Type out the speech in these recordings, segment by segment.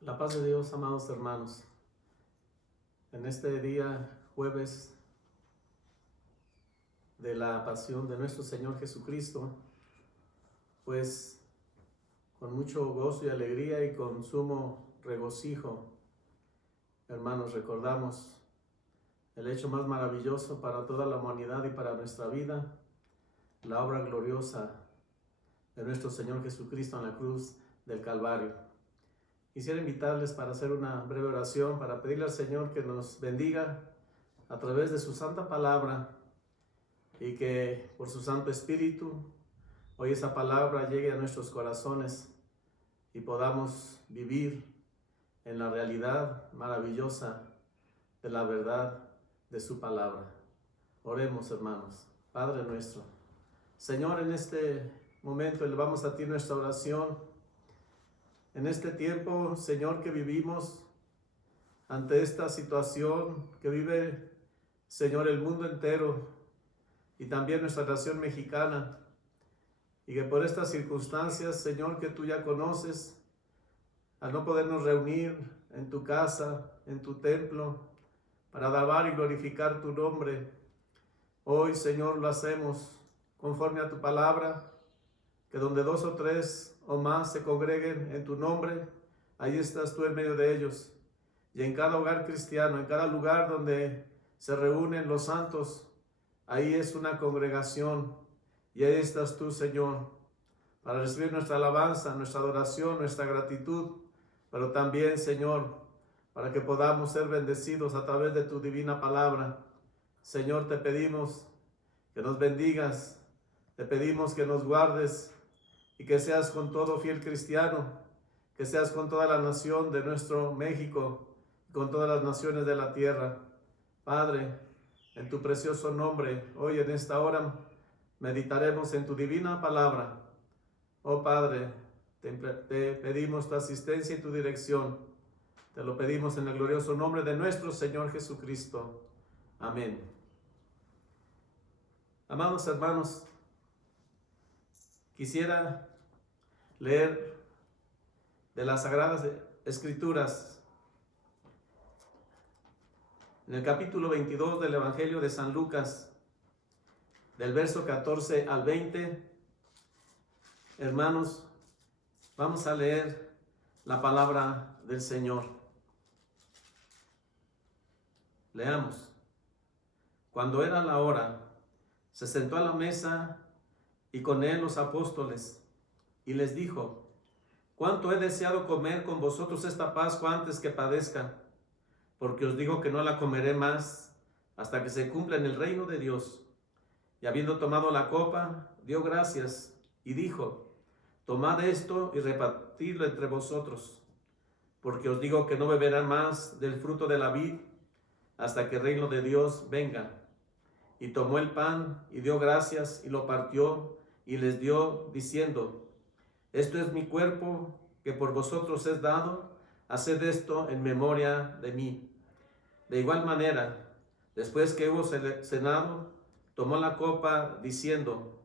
La paz de Dios, amados hermanos. En este día, jueves de la pasión de nuestro Señor Jesucristo, pues con mucho gozo y alegría y con sumo regocijo, hermanos, recordamos el hecho más maravilloso para toda la humanidad y para nuestra vida, la obra gloriosa de nuestro Señor Jesucristo en la cruz del Calvario. Quisiera invitarles para hacer una breve oración, para pedirle al Señor que nos bendiga a través de su santa palabra y que por su Santo Espíritu hoy esa palabra llegue a nuestros corazones y podamos vivir en la realidad maravillosa de la verdad de su palabra. Oremos, hermanos. Padre nuestro, Señor, en este momento elevamos a ti nuestra oración. En este tiempo, Señor, que vivimos ante esta situación que vive, Señor, el mundo entero y también nuestra nación mexicana, y que por estas circunstancias, Señor, que tú ya conoces, al no podernos reunir en tu casa, en tu templo, para alabar y glorificar tu nombre, hoy, Señor, lo hacemos conforme a tu palabra, que donde dos o tres o más se congreguen en tu nombre, ahí estás tú en medio de ellos. Y en cada hogar cristiano, en cada lugar donde se reúnen los santos, ahí es una congregación. Y ahí estás tú, Señor, para recibir nuestra alabanza, nuestra adoración, nuestra gratitud, pero también, Señor, para que podamos ser bendecidos a través de tu divina palabra. Señor, te pedimos que nos bendigas, te pedimos que nos guardes y que seas con todo fiel cristiano, que seas con toda la nación de nuestro México, con todas las naciones de la tierra. Padre, en tu precioso nombre, hoy en esta hora, meditaremos en tu divina palabra. Oh Padre, te pedimos tu asistencia y tu dirección. Te lo pedimos en el glorioso nombre de nuestro Señor Jesucristo. Amén. Amados hermanos, quisiera leer de las Sagradas Escrituras en el capítulo 22 del Evangelio de San Lucas, del verso 14 al 20. Hermanos, vamos a leer la palabra del Señor. Leamos. Cuando era la hora, se sentó a la mesa y con él los apóstoles, y les dijo: cuánto he deseado comer con vosotros esta Pascua antes que padezca, porque os digo que no la comeré más hasta que se cumpla en el reino de Dios. Y habiendo tomado la copa, dio gracias y dijo: tomad esto y repartidlo entre vosotros, porque os digo que no beberán más del fruto de la vid hasta que el reino de Dios venga. Y tomó el pan y dio gracias y lo partió y les dio, diciendo: esto es mi cuerpo que por vosotros es dado, haced esto en memoria de mí. De igual manera, después que hubo cenado, tomó la copa diciendo: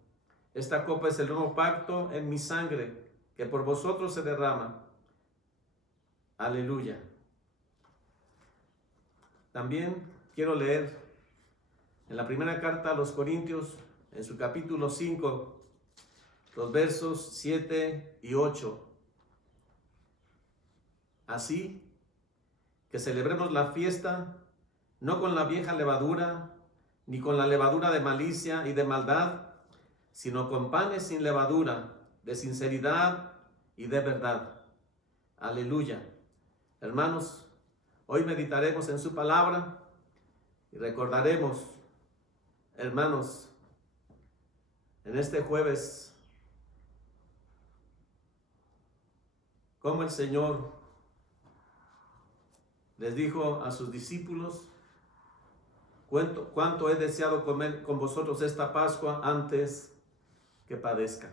esta copa es el nuevo pacto en mi sangre, que por vosotros se derrama. Aleluya. También quiero leer en la primera carta a los Corintios, en su capítulo 5, los versos 7 y 8. Así que celebremos la fiesta, no con la vieja levadura, ni con la levadura de malicia y de maldad, sino con panes sin levadura, de sinceridad y de verdad. Aleluya. Hermanos, hoy meditaremos en su palabra y recordaremos, hermanos, en este jueves, cómo el Señor les dijo a sus discípulos: cuánto he deseado comer con vosotros esta Pascua antes que padezca.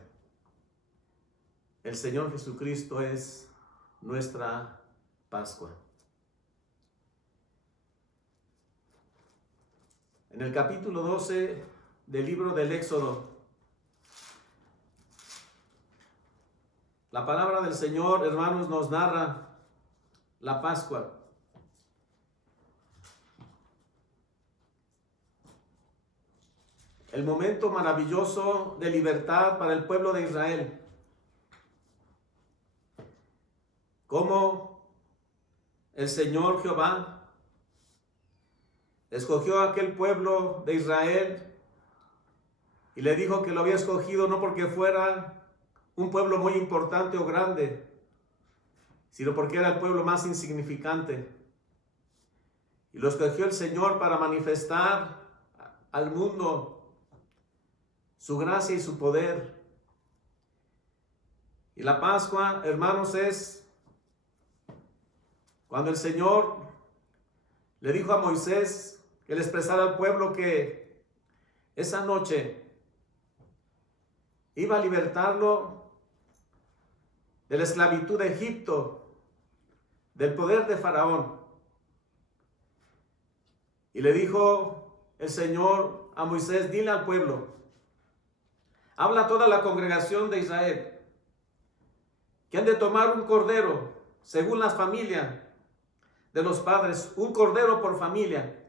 El Señor Jesucristo es nuestra Pascua. En el capítulo 12 del libro del Éxodo, la palabra del Señor, hermanos, nos narra la Pascua. El momento maravilloso de libertad para el pueblo de Israel. Cómo el Señor Jehová escogió a aquel pueblo de Israel y le dijo que lo había escogido no porque fuera un pueblo muy importante o grande, sino porque era el pueblo más insignificante. Y lo escogió el Señor para manifestar al mundo su gracia y su poder. Y la Pascua, hermanos, es cuando el Señor le dijo a Moisés que le expresara al pueblo que esa noche iba a libertarlo de la esclavitud de Egipto, del poder de Faraón. Y le dijo el Señor a Moisés: dile al pueblo, habla a toda la congregación de Israel, que han de tomar un cordero según las familias de los padres, un cordero por familia.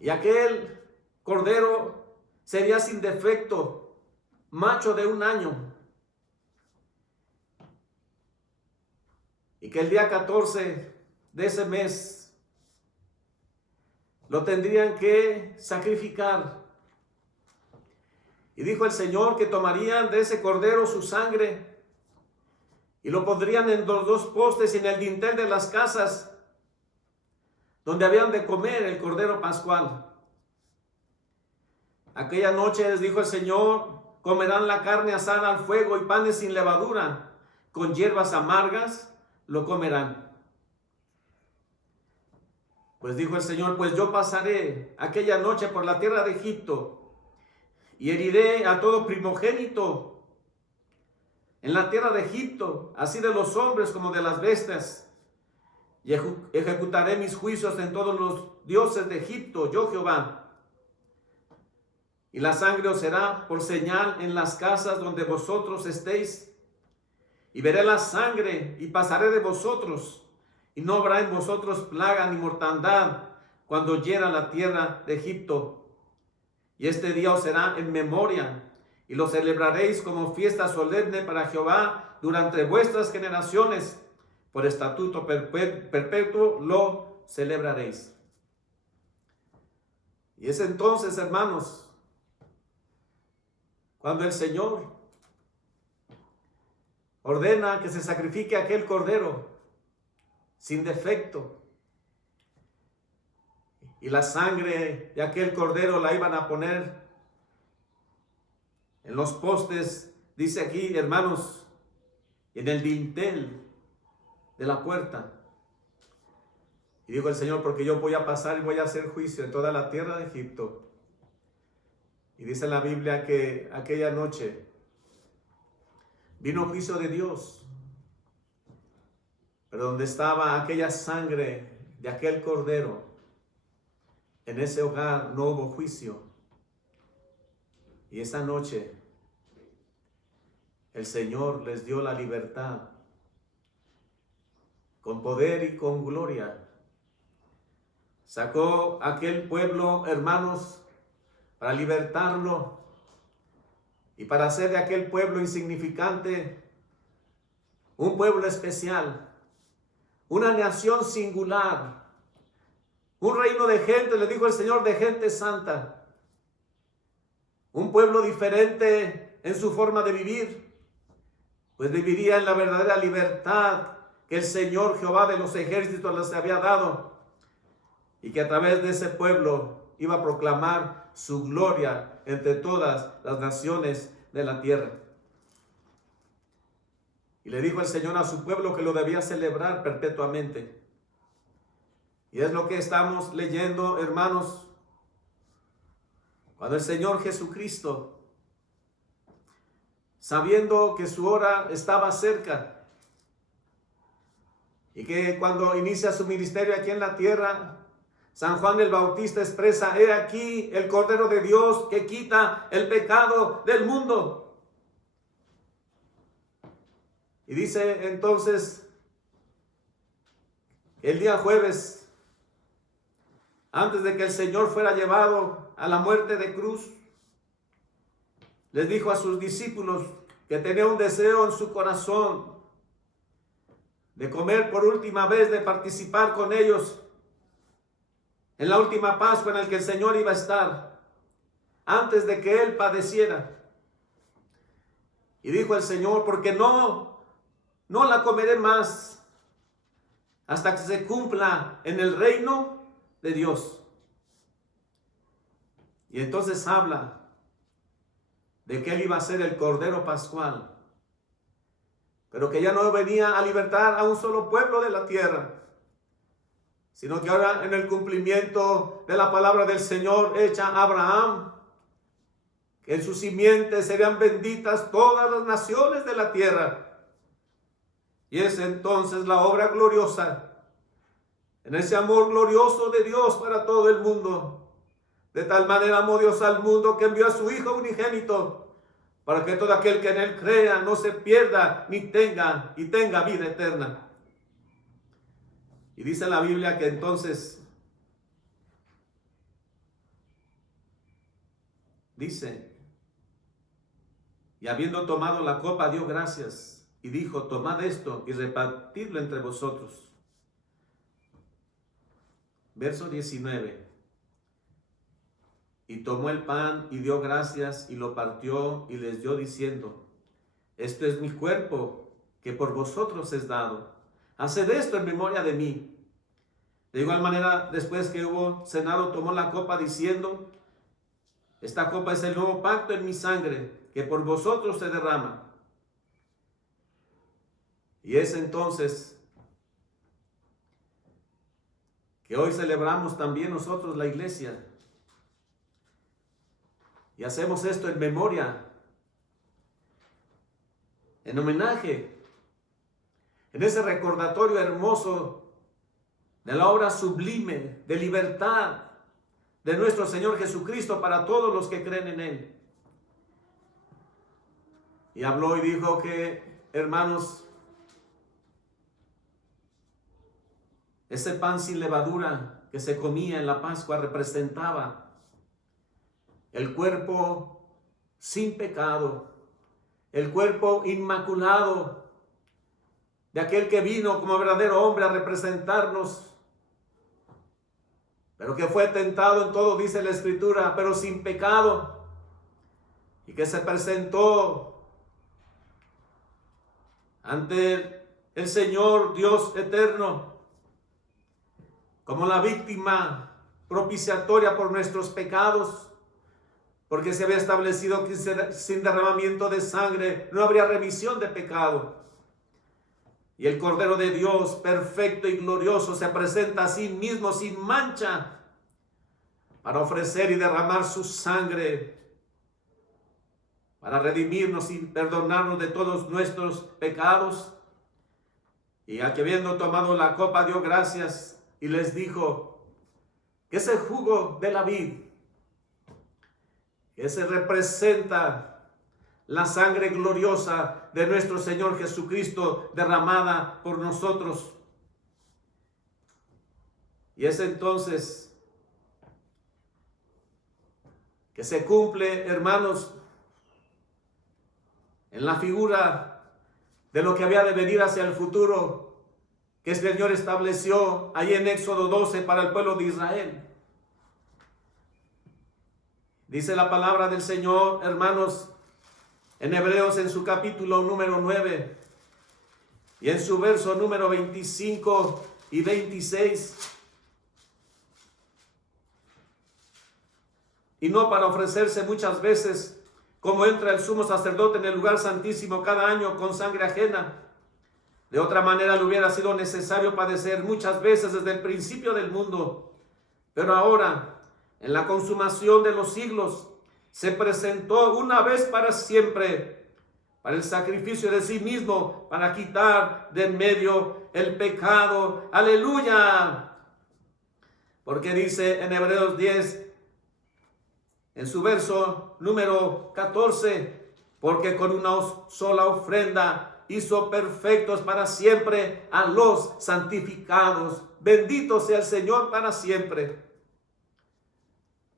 Y aquel cordero sería sin defecto, macho de 1 año. Y que el día 14 de ese mes lo tendrían que sacrificar. Y dijo el Señor que tomarían de ese cordero su sangre y lo pondrían en los 2 postes y en el dintel de las casas donde habían de comer el cordero pascual. Aquella noche les dijo el Señor: comerán la carne asada al fuego y panes sin levadura, con hierbas amargas lo comerán. Pues dijo el Señor: pues yo pasaré aquella noche por la tierra de Egipto y heriré a todo primogénito en la tierra de Egipto, así de los hombres como de las bestias, y ejecutaré mis juicios en todos los dioses de Egipto, yo Jehová. Y la sangre os será por señal en las casas donde vosotros estéis, y veré la sangre y pasaré de vosotros, y no habrá en vosotros plaga ni mortandad cuando hiera la tierra de Egipto. Y este día os será en memoria, y lo celebraréis como fiesta solemne para Jehová durante vuestras generaciones. Por estatuto perpetuo lo celebraréis. Y es entonces, hermanos, cuando el Señor ordena que se sacrifique aquel cordero sin defecto. Y la sangre de aquel cordero la iban a poner en los postes, dice aquí, hermanos, en el dintel de la puerta. Y dijo el Señor: porque yo voy a pasar y voy a hacer juicio en toda la tierra de Egipto. Y dice la Biblia que aquella noche vino juicio de Dios, pero donde estaba aquella sangre de aquel cordero, en ese hogar no hubo juicio. Y esa noche el Señor les dio la libertad, con poder y con gloria. Sacó aquel pueblo, hermanos, para libertarlo y para hacer de aquel pueblo insignificante un pueblo especial, una nación singular, un reino de gente, le dijo el Señor, de gente santa, un pueblo diferente en su forma de vivir, pues viviría en la verdadera libertad que el Señor Jehová de los ejércitos les había dado, y que a través de ese pueblo iba a proclamar su gloria entre todas las naciones de la tierra. Y le dijo el Señor a su pueblo que lo debía celebrar perpetuamente. Y es lo que estamos leyendo, hermanos, cuando el Señor Jesucristo, sabiendo que su hora estaba cerca, y que cuando inicia su ministerio aquí en la tierra, San Juan el Bautista expresa: he aquí el Cordero de Dios que quita el pecado del mundo. Y dice entonces El día jueves, antes de que el Señor fuera llevado a la muerte de cruz, les dijo a sus discípulos que tenía un deseo en su corazón de comer por última vez, de participar con ellos en la última Pascua en la que el Señor iba a estar, antes de que Él padeciera. Y dijo el Señor, porque no la comeré más hasta que se cumpla en el reino de Dios. Y entonces habla de que Él iba a ser el Cordero Pascual, pero que ya no venía a libertar a un solo pueblo de la tierra, sino que ahora en el cumplimiento de la palabra del Señor hecha a Abraham, que en su simiente serían benditas todas las naciones de la tierra. Y es entonces la obra gloriosa, en ese amor glorioso de Dios para todo el mundo. De tal manera amó Dios al mundo que envió a su Hijo unigénito, para que todo aquel que en Él crea no se pierda, ni tenga vida eterna. Y dice la Biblia que entonces, dice, y habiendo tomado la copa dio gracias, y dijo, tomad esto y repartidlo entre vosotros. Verso 19. Y tomó el pan y dio gracias y lo partió y les dio diciendo, esto es mi cuerpo que por vosotros es dado. Haced esto en memoria de mí. De igual manera, después que hubo cenado, tomó la copa diciendo, esta copa es el nuevo pacto en mi sangre, que por vosotros se derrama. Y es entonces que hoy celebramos también nosotros la iglesia. Y hacemos esto en memoria, en homenaje, en ese recordatorio hermoso de la obra sublime de libertad de nuestro Señor Jesucristo para todos los que creen en Él. Y habló y dijo que, hermanos, ese pan sin levadura que se comía en la Pascua representaba el cuerpo sin pecado, el cuerpo inmaculado de aquel que vino como verdadero hombre a representarnos, pero que fue tentado en todo, dice la Escritura, pero sin pecado, y que se presentó ante el Señor Dios eterno como la víctima propiciatoria por nuestros pecados, porque se había establecido que sin derramamiento de sangre no habría remisión de pecado. Y el Cordero de Dios, perfecto y glorioso, se presenta a sí mismo sin mancha para ofrecer y derramar su sangre, para redimirnos y perdonarnos de todos nuestros pecados. Y habiendo tomado la copa, dio gracias y les dijo que ese jugo de la vid, ese representa la sangre gloriosa de nuestro Señor Jesucristo derramada por nosotros. Y es entonces que se cumple, hermanos, en la figura de lo que había de venir hacia el futuro, que el Señor estableció ahí en Éxodo 12 para el pueblo de Israel. Dice la palabra del Señor, hermanos, en Hebreos en su capítulo número 9 y en su verso número 25 y 26. Y no para ofrecerse muchas veces, como entra el sumo sacerdote en el lugar santísimo cada año con sangre ajena. De otra manera le hubiera sido necesario padecer muchas veces desde el principio del mundo. Pero ahora, en la consumación de los siglos, se presentó una vez para siempre, para el sacrificio de sí mismo, para quitar de en medio el pecado. ¡Aleluya! Porque dice en Hebreos 10, en su verso número 14, porque con una sola ofrenda hizo perfectos para siempre a los santificados. bendito sea el Señor para siempre.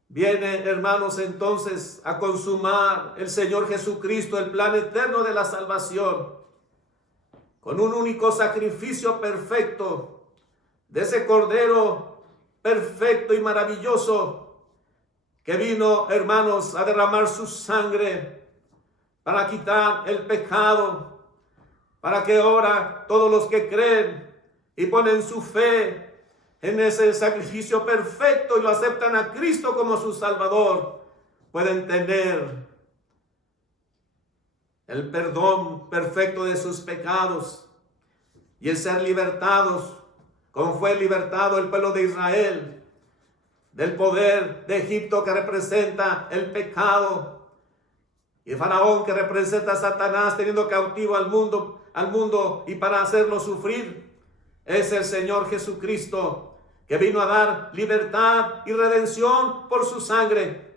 Viene, hermanos, entonces a consumar el Señor Jesucristo el plan eterno de la salvación con un único sacrificio perfecto de ese Cordero perfecto y maravilloso que vino, hermanos, a derramar su sangre para quitar el pecado, para que ahora todos los que creen y ponen su fe en ese sacrificio perfecto y lo aceptan a Cristo como su Salvador, pueden tener el perdón perfecto de sus pecados y el ser libertados, como fue libertado el pueblo de Israel del poder de Egipto, que representa el pecado, y Faraón, que representa a Satanás teniendo cautivo al mundo y para hacerlo sufrir. Es el Señor Jesucristo, que vino a dar libertad y redención por su sangre.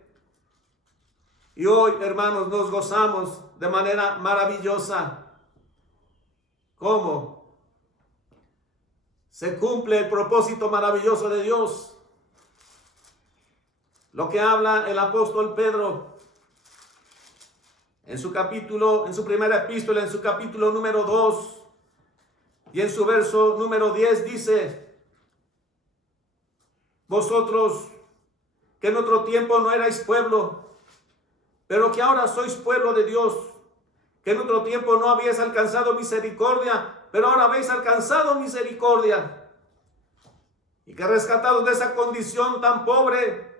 Y hoy, hermanos, nos gozamos de manera maravillosa. ¿Cómo? Se cumple el propósito maravilloso de Dios. Lo que habla el apóstol Pedro en su primera epístola, en su capítulo número 2, y en su verso número 10 dice: vosotros que en otro tiempo no erais pueblo, pero que ahora sois pueblo de Dios, que en otro tiempo no habíais alcanzado misericordia, pero ahora habéis alcanzado misericordia, y que rescatados de esa condición tan pobre,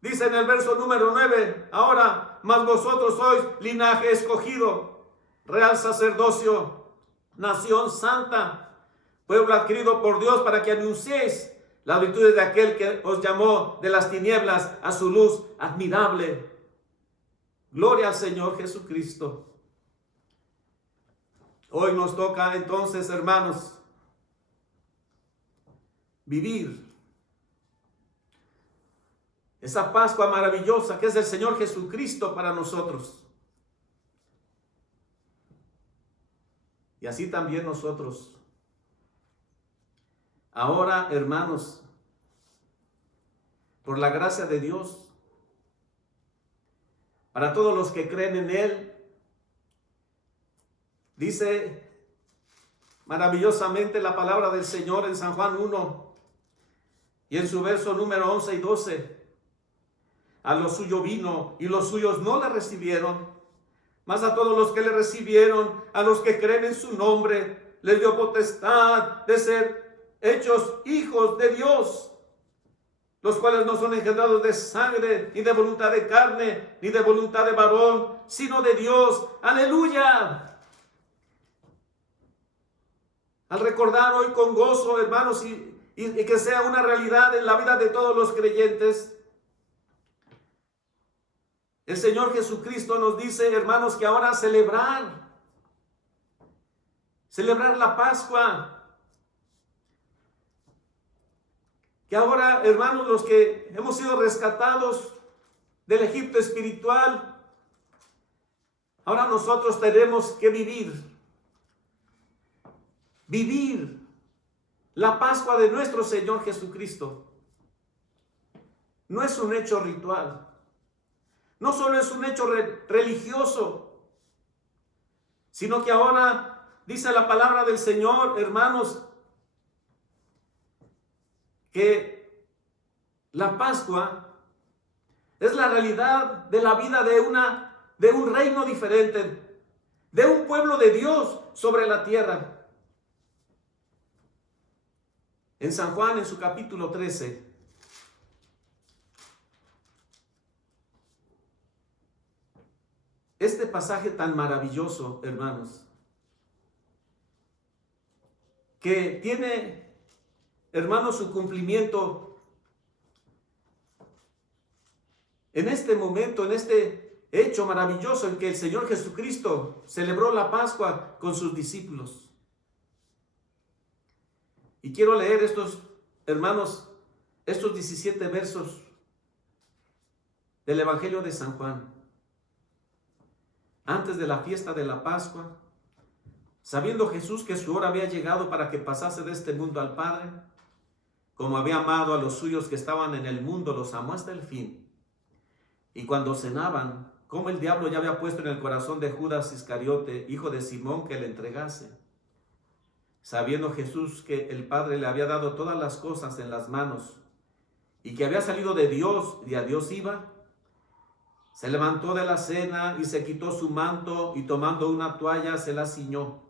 dice en el verso número 9, ahora más vosotros sois linaje escogido, real sacerdocio, nación santa, pueblo adquirido por Dios, para que anunciéis las virtudes de aquel que os llamó de las tinieblas a su luz admirable. Gloria al Señor Jesucristo. Hoy nos toca entonces, hermanos, vivir esa Pascua maravillosa que es el Señor Jesucristo para nosotros. Y así también nosotros. Ahora, hermanos, por la gracia de Dios, para todos los que creen en Él, dice maravillosamente la palabra del Señor en San Juan 1 y en su verso número 11 y 12. A lo suyo vino y los suyos no le recibieron, mas a todos los que le recibieron, a los que creen en su nombre, les dio potestad de ser hechos hijos de Dios, los cuales no son engendrados de sangre, ni de voluntad de carne, ni de voluntad de varón, sino de Dios. ¡Aleluya! Al recordar hoy con gozo, hermanos, y que sea una realidad en la vida de todos los creyentes, el Señor Jesucristo nos dice, hermanos, que ahora celebrar la Pascua. Que ahora, hermanos, los que hemos sido rescatados del Egipto espiritual, ahora nosotros tenemos que vivir la Pascua de nuestro Señor Jesucristo. No es un hecho ritual. No solo es un hecho religioso, sino que ahora dice la palabra del Señor, hermanos, que la Pascua es la realidad de la vida de un reino diferente, de un pueblo de Dios sobre la tierra. En San Juan, en su capítulo 13, este pasaje tan maravilloso, hermanos, que tiene, hermanos, su cumplimiento en este momento, en este hecho maravilloso en que el Señor Jesucristo celebró la Pascua con sus discípulos. Y quiero leer estos, hermanos, estos 17 versos del Evangelio de San Juan. Antes de la fiesta de la Pascua, sabiendo Jesús que su hora había llegado para que pasase de este mundo al Padre, como había amado a los suyos que estaban en el mundo, los amó hasta el fin. Y cuando cenaban, como el diablo ya había puesto en el corazón de Judas Iscariote, hijo de Simón, que le entregase. Sabiendo Jesús que el Padre le había dado todas las cosas en las manos, y que había salido de Dios y a Dios iba, se levantó de la cena y se quitó su manto, y tomando una toalla se la ciñó.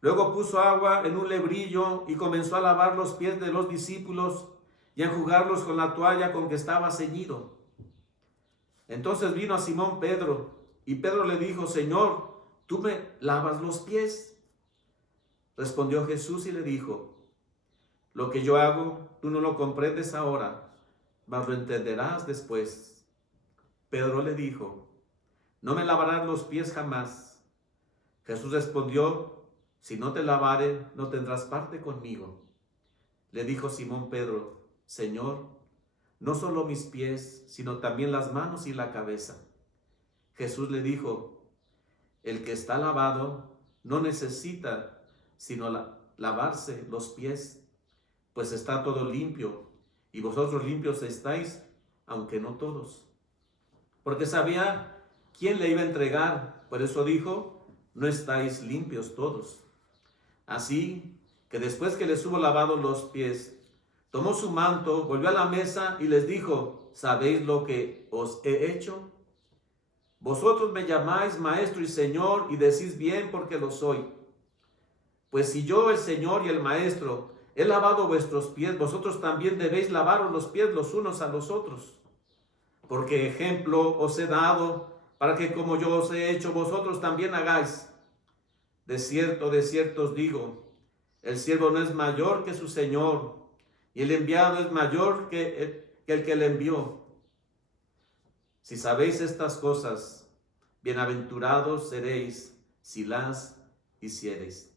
Luego puso agua en un lebrillo y comenzó a lavar los pies de los discípulos y a enjugarlos con la toalla con que estaba ceñido. Entonces vino a Simón Pedro, y Pedro le dijo: Señor, ¿tú me lavas los pies? Respondió Jesús y le dijo: lo que yo hago, tú no lo comprendes ahora, mas lo entenderás después. Pedro le dijo: no me lavarás los pies jamás. Jesús respondió: si no te lavare, no tendrás parte conmigo. Le dijo Simón Pedro: Señor, no solo mis pies, sino también las manos y la cabeza. Jesús le dijo: el que está lavado no necesita sino lavarse los pies, pues está todo limpio, y vosotros limpios estáis, aunque no todos. Porque sabía quién le iba a entregar, por eso dijo: no estáis limpios todos. Así que después que les hubo lavado los pies, tomó su manto, volvió a la mesa y les dijo: ¿sabéis lo que os he hecho? Vosotros me llamáis maestro y señor, y decís bien, porque lo soy. Pues si yo, el Señor y el maestro, he lavado vuestros pies, vosotros también debéis lavaros los pies los unos a los otros. Porque ejemplo os he dado, para que como yo os he hecho, vosotros también hagáis. De cierto os digo, el siervo no es mayor que su Señor, y el enviado es mayor que el que le envió. Si sabéis estas cosas, bienaventurados seréis si las hiciereis.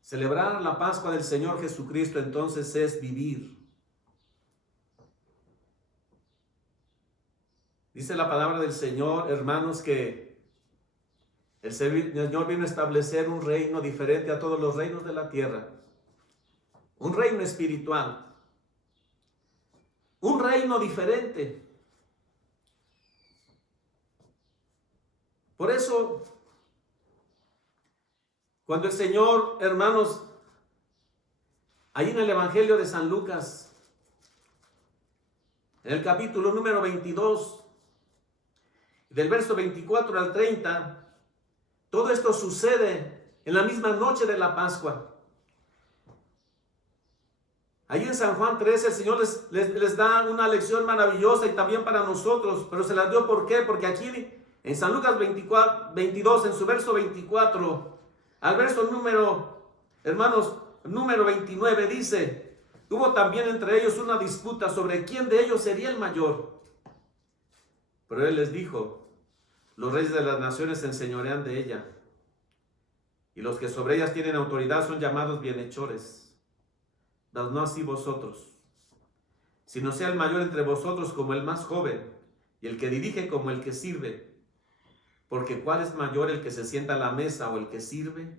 Celebrar la Pascua del Señor Jesucristo entonces es vivir. Dice la palabra del Señor, hermanos, que el Señor vino a establecer un reino diferente a todos los reinos de la tierra. Un reino espiritual. Un reino diferente. Por eso, cuando el Señor, hermanos, ahí en el Evangelio de San Lucas, en el capítulo número 22, del verso 24 al 30, todo esto sucede en la misma noche de la Pascua. Ahí en San Juan 13 el Señor les da una lección maravillosa y también para nosotros, pero se las dio ¿por qué? Porque aquí en San Lucas 22, en su verso 24, al verso número 29 dice: hubo también entre ellos una disputa sobre quién de ellos sería el mayor. Pero él les dijo: los reyes de las naciones se enseñorean de ella, y los que sobre ellas tienen autoridad son llamados bienhechores. Mas no así vosotros, sino sea el mayor entre vosotros como el más joven, y el que dirige como el que sirve. Porque ¿cuál es mayor, el que se sienta a la mesa o el que sirve?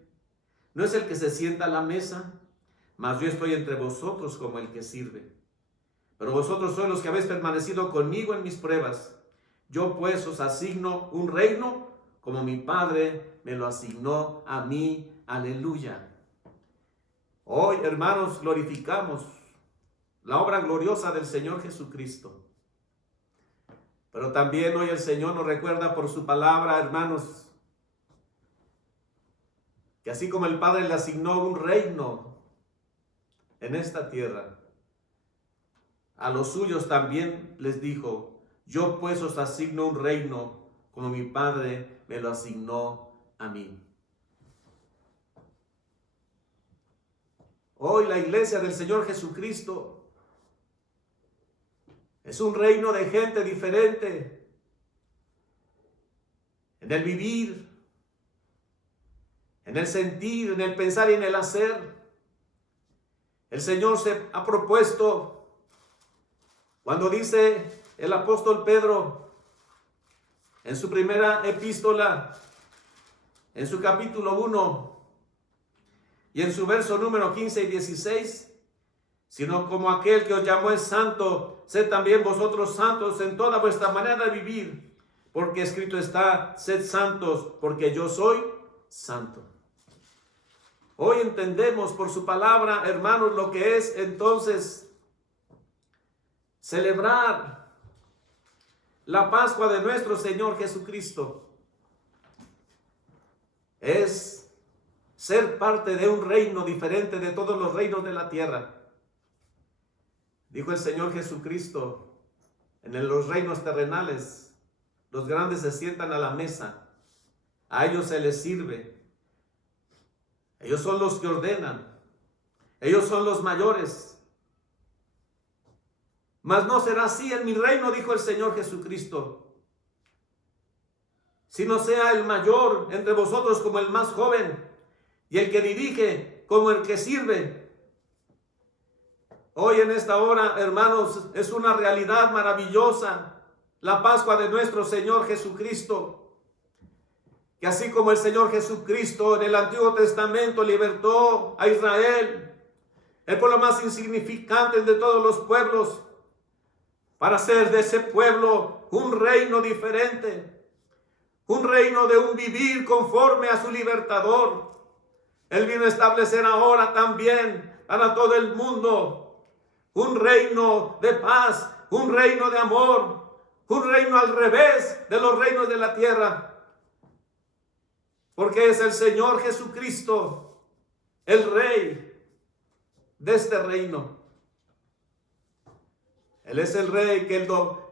No es el que se sienta a la mesa, mas yo estoy entre vosotros como el que sirve. Pero vosotros sois los que habéis permanecido conmigo en mis pruebas. Yo pues os asigno un reino como mi Padre me lo asignó a mí. Aleluya. Hoy, hermanos, glorificamos la obra gloriosa del Señor Jesucristo. Pero también hoy el Señor nos recuerda por su palabra, hermanos, que así como el Padre le asignó un reino en esta tierra, a los suyos también les dijo: yo pues os asigno un reino como mi Padre me lo asignó a mí. Hoy la iglesia del Señor Jesucristo es un reino de gente diferente en el vivir, en el sentir, en el pensar y en el hacer. El Señor se ha propuesto, cuando dice el apóstol Pedro en su primera epístola, en su capítulo 1, Y en su verso número 15 y 16, sino como aquel que os llamó es santo, sed también vosotros santos en toda vuestra manera de vivir, porque escrito está, sed santos, porque yo soy santo. Hoy entendemos por su palabra, hermanos, lo que es entonces celebrar la Pascua de nuestro Señor Jesucristo. Es ser parte de un reino diferente de todos los reinos de la tierra. Dijo el Señor Jesucristo, en los reinos terrenales, los grandes se sientan a la mesa, a ellos se les sirve. Ellos son los que ordenan. Ellos son los mayores. Mas no será así en mi reino, dijo el Señor Jesucristo. Sino sea el mayor entre vosotros como el más joven, y el que dirige como el que sirve. Hoy en esta hora, hermanos, es una realidad maravillosa, la Pascua de nuestro Señor Jesucristo. Que así como el Señor Jesucristo en el Antiguo Testamento libertó a Israel, el pueblo más insignificante de todos los pueblos, para hacer de ese pueblo un reino diferente, un reino de un vivir conforme a su libertador. Él vino a establecer ahora también para todo el mundo un reino de paz, un reino de amor, un reino al revés de los reinos de la tierra. Porque es el Señor Jesucristo, el Rey de este reino. Él es el Rey que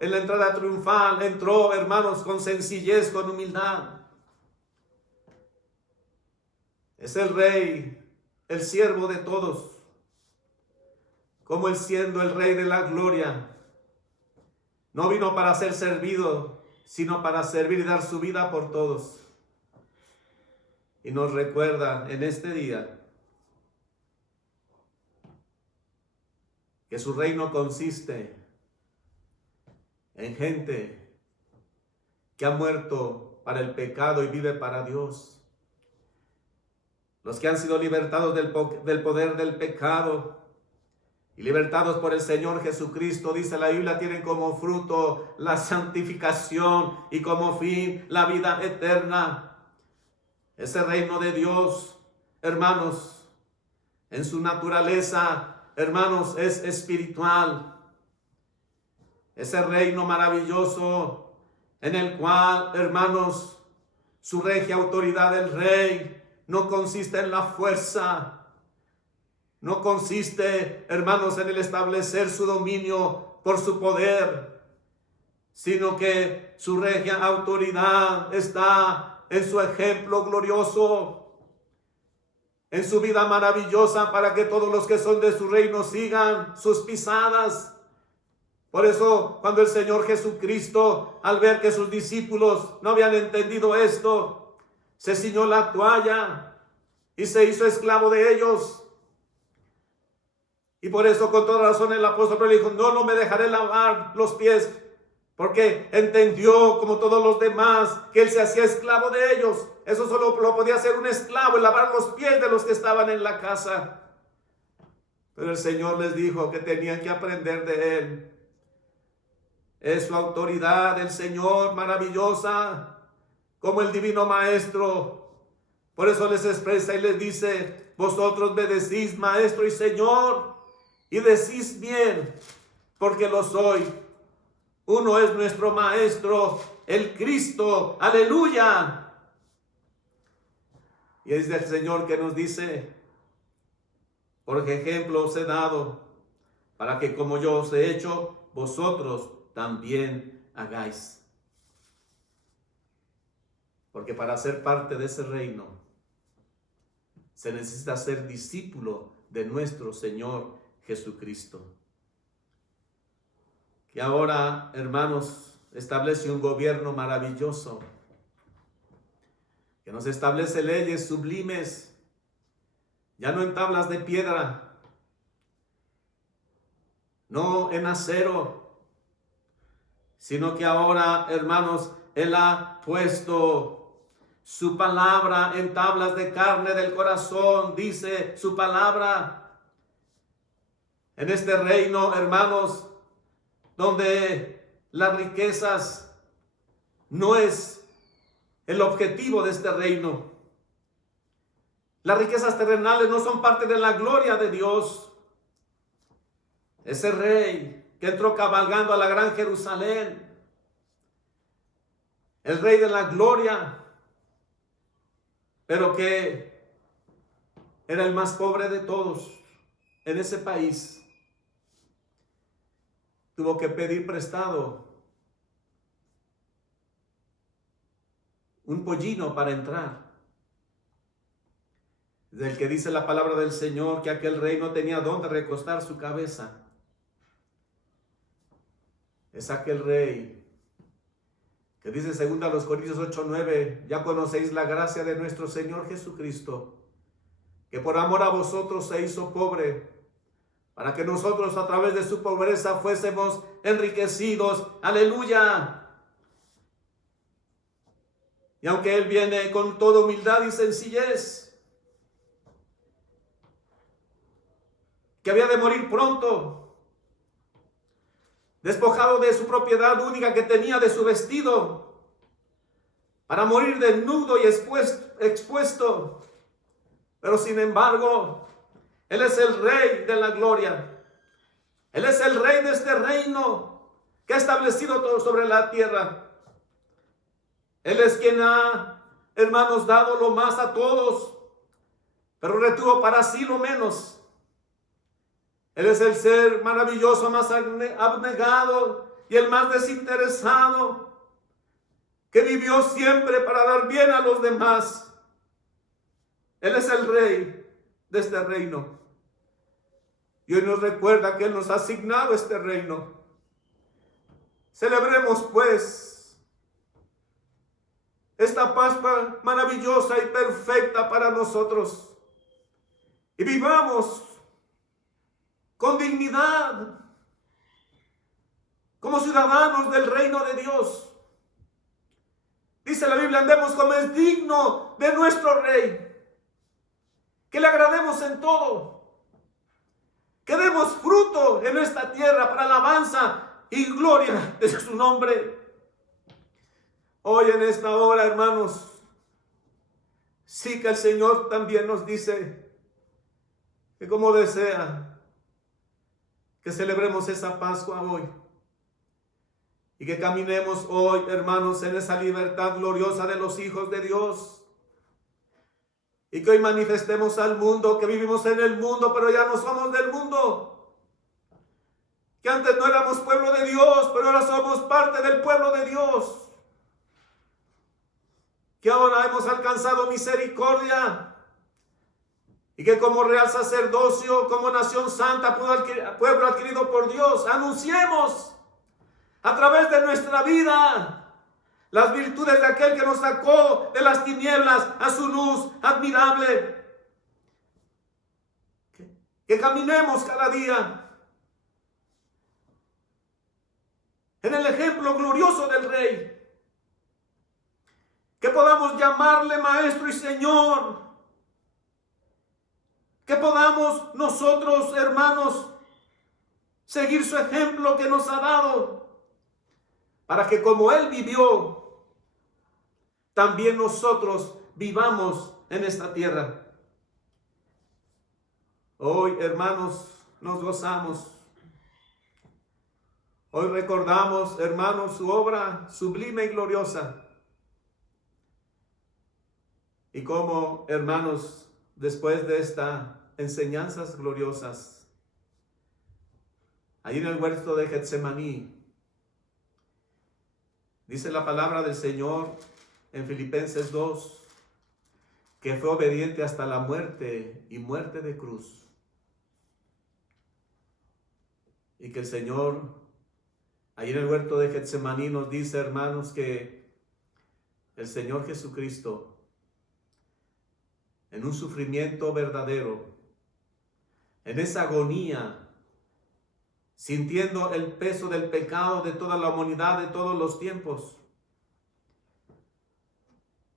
en la entrada triunfal entró, hermanos, con sencillez, con humildad. Es el Rey, el siervo de todos, como Él siendo el Rey de la gloria. No vino para ser servido, sino para servir y dar su vida por todos. Y nos recuerda en este día que su reino consiste en gente que ha muerto para el pecado y vive para Dios. Los que han sido libertados del poder del pecado y libertados por el Señor Jesucristo, dice la Biblia, tienen como fruto la santificación y como fin la vida eterna. Ese reino de Dios, hermanos, en su naturaleza, hermanos, es espiritual. Ese reino maravilloso en el cual, hermanos, su regia autoridad del Rey no consiste en la fuerza, no consiste, hermanos, en el establecer su dominio por su poder, sino que su regia autoridad está en su ejemplo glorioso, en su vida maravillosa, para que todos los que son de su reino sigan sus pisadas. Por eso, cuando el Señor Jesucristo, al ver que sus discípulos no habían entendido esto, se ciñó la toalla y se hizo esclavo de ellos. Y por eso, con toda razón, el apóstol Pedro dijo, no me dejaré lavar los pies, porque entendió, como todos los demás, que él se hacía esclavo de ellos. Eso solo lo podía hacer un esclavo, el lavar los pies de los que estaban en la casa. Pero el Señor les dijo que tenían que aprender de él. Es su autoridad, el Señor, maravillosa, como el divino Maestro. Por eso les expresa y les dice, vosotros me decís Maestro y Señor, y decís bien, porque lo soy. Uno es nuestro Maestro, el Cristo. ¡Aleluya! Y es del Señor que nos dice, porque ejemplo os he dado, para que como yo os he hecho, vosotros también hagáis. Porque para ser parte de ese reino, se necesita ser discípulo de nuestro Señor Jesucristo. Que ahora, hermanos, establece un gobierno maravilloso, que nos establece leyes sublimes, ya no en tablas de piedra, no en acero, sino que ahora, hermanos, Él ha puesto su palabra en tablas de carne del corazón, dice su palabra. En este reino, hermanos, donde las riquezas no es el objetivo de este reino. Las riquezas terrenales no son parte de la gloria de Dios. Ese rey que entró cabalgando a la gran Jerusalén, el rey de la gloria, pero que era el más pobre de todos en ese país, tuvo que pedir prestado un pollino para entrar. Del que dice la palabra del Señor que aquel rey no tenía dónde recostar su cabeza. Es aquel rey que dice 2 Corintios 8:9, ya conocéis la gracia de nuestro Señor Jesucristo, que por amor a vosotros se hizo pobre, para que nosotros a través de su pobreza fuésemos enriquecidos. Aleluya. Y aunque Él viene con toda humildad y sencillez, que había de morir pronto, despojado de su propiedad única que tenía, de su vestido, para morir desnudo y expuesto. Pero sin embargo, Él es el Rey de la gloria. Él es el Rey de este reino que ha establecido todo sobre la tierra. Él es quien ha, hermanos, dado lo más a todos, pero retuvo para sí lo menos. Él es el ser maravilloso, más abnegado y el más desinteresado, que vivió siempre para dar bien a los demás. Él es el Rey de este reino. Y hoy nos recuerda que Él nos ha asignado este reino. Celebremos pues esta Pascua maravillosa y perfecta para nosotros. Y vivamos con dignidad, como ciudadanos del reino de Dios. Dice la Biblia, andemos como es digno de nuestro Rey. Que le agrademos en todo. Que demos fruto en esta tierra para alabanza y gloria de su nombre. Hoy en esta hora, hermanos, sí que el Señor también nos dice que como desea que celebremos esa Pascua hoy y que caminemos hoy, hermanos, en esa libertad gloriosa de los hijos de Dios, y que hoy manifestemos al mundo que vivimos en el mundo, pero ya no somos del mundo, que antes no éramos pueblo de Dios, pero ahora somos parte del pueblo de Dios, que ahora hemos alcanzado misericordia, y que como real sacerdocio, como nación santa, pueblo adquirido por Dios, anunciemos a través de nuestra vida las virtudes de aquel que nos sacó de las tinieblas a su luz admirable. Que caminemos cada día en el ejemplo glorioso del Rey. Que podamos llamarle Maestro y Señor. Que podamos nosotros, hermanos, seguir su ejemplo que nos ha dado, para que como Él vivió, también nosotros vivamos en esta tierra. Hoy, hermanos, nos gozamos. Hoy recordamos, hermanos, su obra sublime y gloriosa. Y como, hermanos, después de estas enseñanzas gloriosas, ahí en el huerto de Getsemaní, dice la palabra del Señor en Filipenses 2, que fue obediente hasta la muerte y muerte de cruz. Y que el Señor, ahí en el huerto de Getsemaní, nos dice, hermanos, que el Señor Jesucristo, en un sufrimiento verdadero, en esa agonía, sintiendo el peso del pecado de toda la humanidad de todos los tiempos,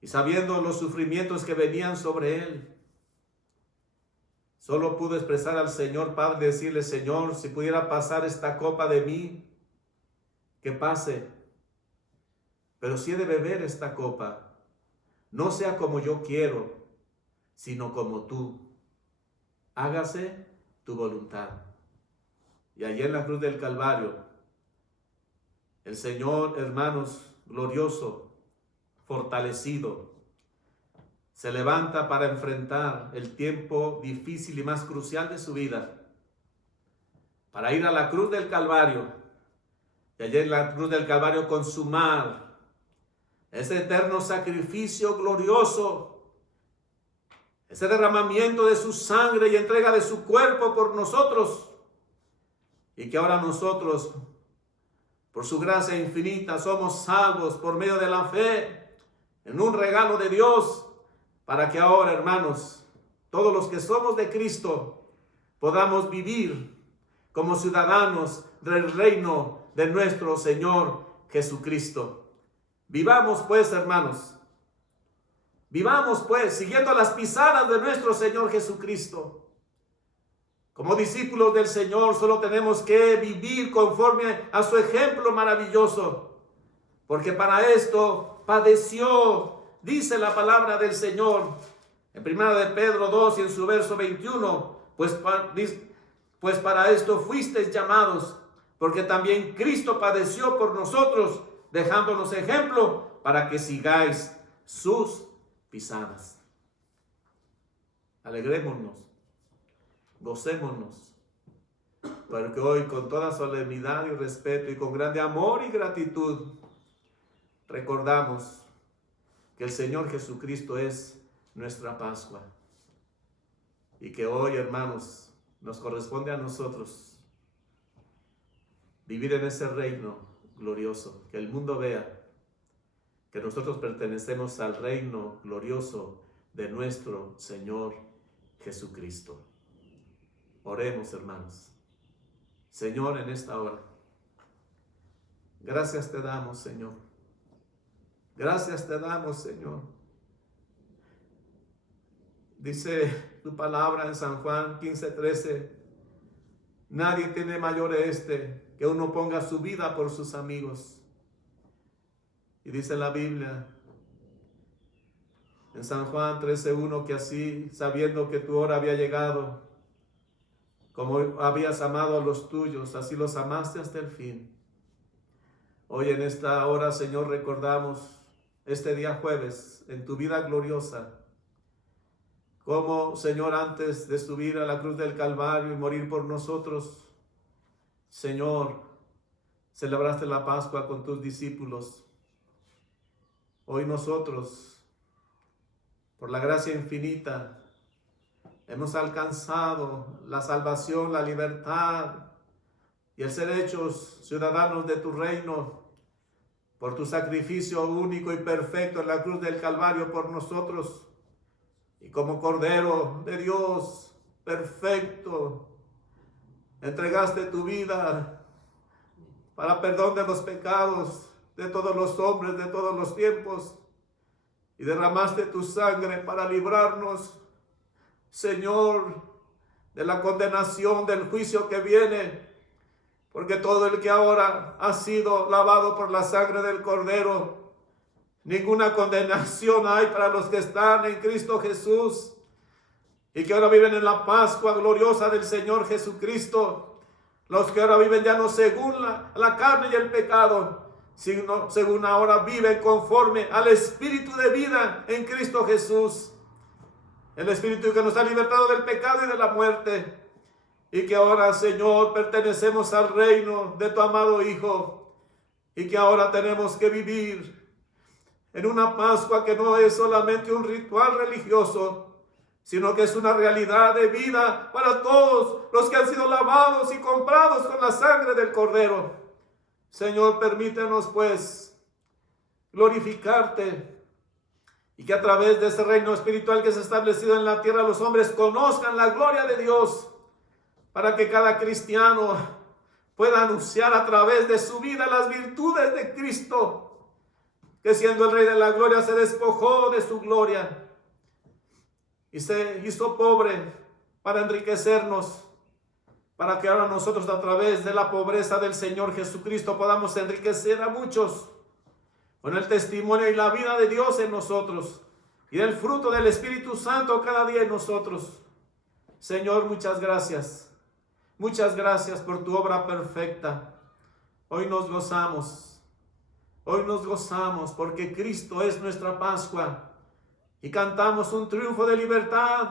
y sabiendo los sufrimientos que venían sobre él, solo pudo expresar al Señor Padre, decirle: Señor, si pudiera pasar esta copa de mí, que pase, pero si he de beber esta copa, no sea como yo quiero, sino como tú. Hágase tu voluntad. Y allí en la cruz del Calvario, el Señor, hermanos, glorioso, fortalecido, se levanta para enfrentar el tiempo difícil y más crucial de su vida, para ir a la cruz del Calvario, y allí en la cruz del Calvario consumar ese eterno sacrificio glorioso, ese derramamiento de su sangre y entrega de su cuerpo por nosotros, y que ahora nosotros, por su gracia infinita, somos salvos por medio de la fe en un regalo de Dios, para que ahora, hermanos, todos los que somos de Cristo podamos vivir como ciudadanos del reino de nuestro Señor Jesucristo. Vivamos pues, hermanos, vivamos pues siguiendo las pisadas de nuestro Señor Jesucristo. Como discípulos del Señor solo tenemos que vivir conforme a su ejemplo maravilloso, porque para esto padeció, dice la palabra del Señor en 1 de Pedro 2 y en su verso 21, pues para esto fuisteis llamados, porque también Cristo padeció por nosotros, dejándonos ejemplo para que sigáis sus pisadas. Alegrémonos, gocémonos, porque hoy con toda solemnidad y respeto y con grande amor y gratitud recordamos que el Señor Jesucristo es nuestra Pascua, y que hoy, hermanos, nos corresponde a nosotros vivir en ese reino glorioso, que el mundo vea que nosotros pertenecemos al reino glorioso de nuestro Señor Jesucristo. Oremos, hermanos. Señor, en esta hora, gracias te damos, Señor. Gracias te damos, Señor. Dice tu palabra en San Juan 15:13, nadie tiene mayor que uno ponga su vida por sus amigos. Y dice la Biblia en San Juan 13:1 que así, sabiendo que tu hora había llegado, como habías amado a los tuyos, así los amaste hasta el fin. Hoy en esta hora, Señor, recordamos este día jueves en tu vida gloriosa, como, Señor, antes de subir a la cruz del Calvario y morir por nosotros, Señor, celebraste la Pascua con tus discípulos. Hoy nosotros, por la gracia infinita, hemos alcanzado la salvación, la libertad y el ser hechos ciudadanos de tu reino por tu sacrificio único y perfecto en la cruz del Calvario por nosotros. Y como Cordero de Dios perfecto, entregaste tu vida para perdón de los pecados de todos los hombres, de todos los tiempos, y derramaste tu sangre para librarnos, Señor, de la condenación, del juicio que viene, porque todo el que ahora ha sido lavado por la sangre del Cordero, ninguna condenación hay para los que están en Cristo Jesús y que ahora viven en la Pascua gloriosa del Señor Jesucristo. Los que ahora viven ya no según la carne y el pecado, sino según ahora viven conforme al Espíritu de vida en Cristo Jesús. El Espíritu que nos ha libertado del pecado y de la muerte. Y que ahora, Señor, pertenecemos al reino de tu amado Hijo. Y que ahora tenemos que vivir en una Pascua que no es solamente un ritual religioso, sino que es una realidad de vida para todos los que han sido lavados y comprados con la sangre del Cordero. Señor, permítenos pues glorificarte, y que a través de ese reino espiritual que se ha establecido en la tierra, los hombres conozcan la gloria de Dios, para que cada cristiano pueda anunciar a través de su vida las virtudes de Cristo, que siendo el Rey de la Gloria se despojó de su gloria y se hizo pobre para enriquecernos, para que ahora nosotros a través de la pobreza del Señor Jesucristo podamos enriquecer a muchos con el testimonio y la vida de Dios en nosotros y del fruto del Espíritu Santo cada día en nosotros. Señor, muchas gracias. Muchas gracias por tu obra perfecta. Hoy nos gozamos porque Cristo es nuestra Pascua y cantamos un triunfo de libertad,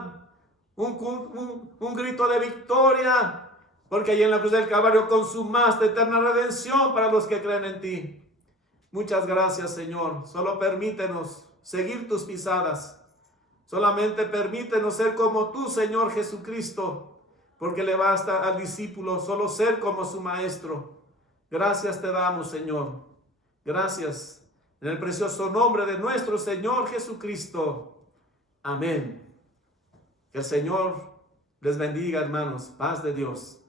un grito de victoria, porque allí en la cruz del Calvario consumaste eterna redención para los que creen en ti. Muchas gracias, Señor. Solo permítenos seguir tus pisadas. Solamente permítenos ser como tú, Señor Jesucristo, porque le basta al discípulo solo ser como su maestro. Gracias te damos, Señor. Gracias. En el precioso nombre de nuestro Señor Jesucristo. Amén. Que el Señor les bendiga, hermanos. Paz de Dios.